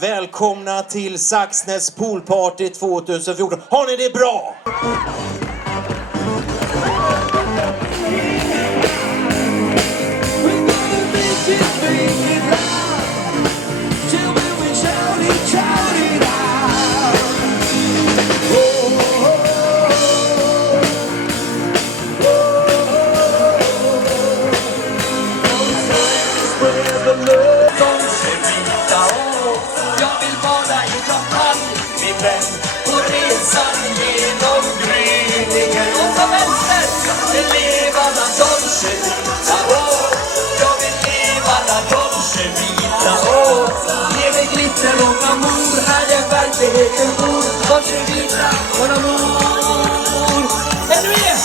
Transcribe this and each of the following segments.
Välkomna till Saxnäs poolparty 2014. Har ni det bra? På resan genom gryningen och på vänster vill leva la Dolce Vita. Jag vill leva la Dolce Vita. Ge mig glitter och amour, här är verkligheten bor. Dolce Vita och amour. Är du med?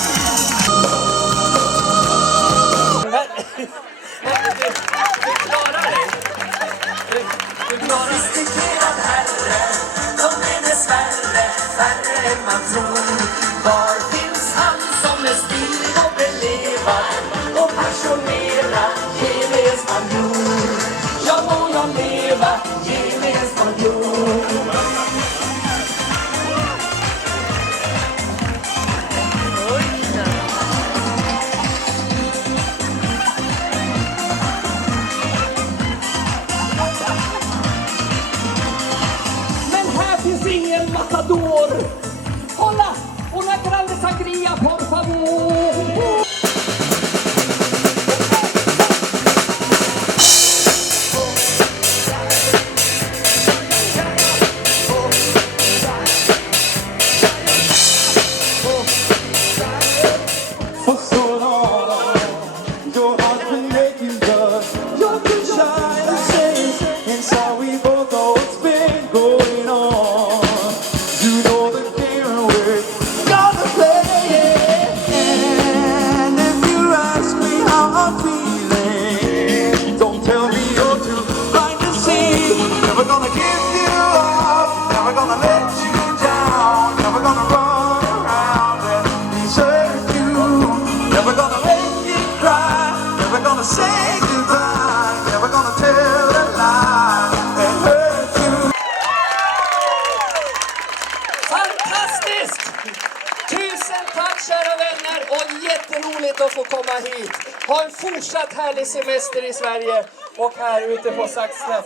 Du klarar dig. Du klarar dig. Färre än man tror. Var finns han som är stilig och belevad och passionerad, ge mig en spanjor. Jag må jag leva, ge mig en spanjor. Men här finns ingen matador. Hola, una grande sangria, por favor. For so long, your heart's been making love. You've been shy to say, and so we both know what's been going on. You know the game we're gonna play. And if you ask me how I'm feeling, don't tell me you're too blind to see. Never gonna give you up, never gonna let you down, never gonna run around and desert you. Never gonna make you cry, never gonna say goodbye, never gonna tell a lie and hurt you. Fantastiskt! Tusen tack kära vänner och jätteroligt att få komma hit. Ha en fortsatt härlig semester i Sverige och här ute på Saxnäs.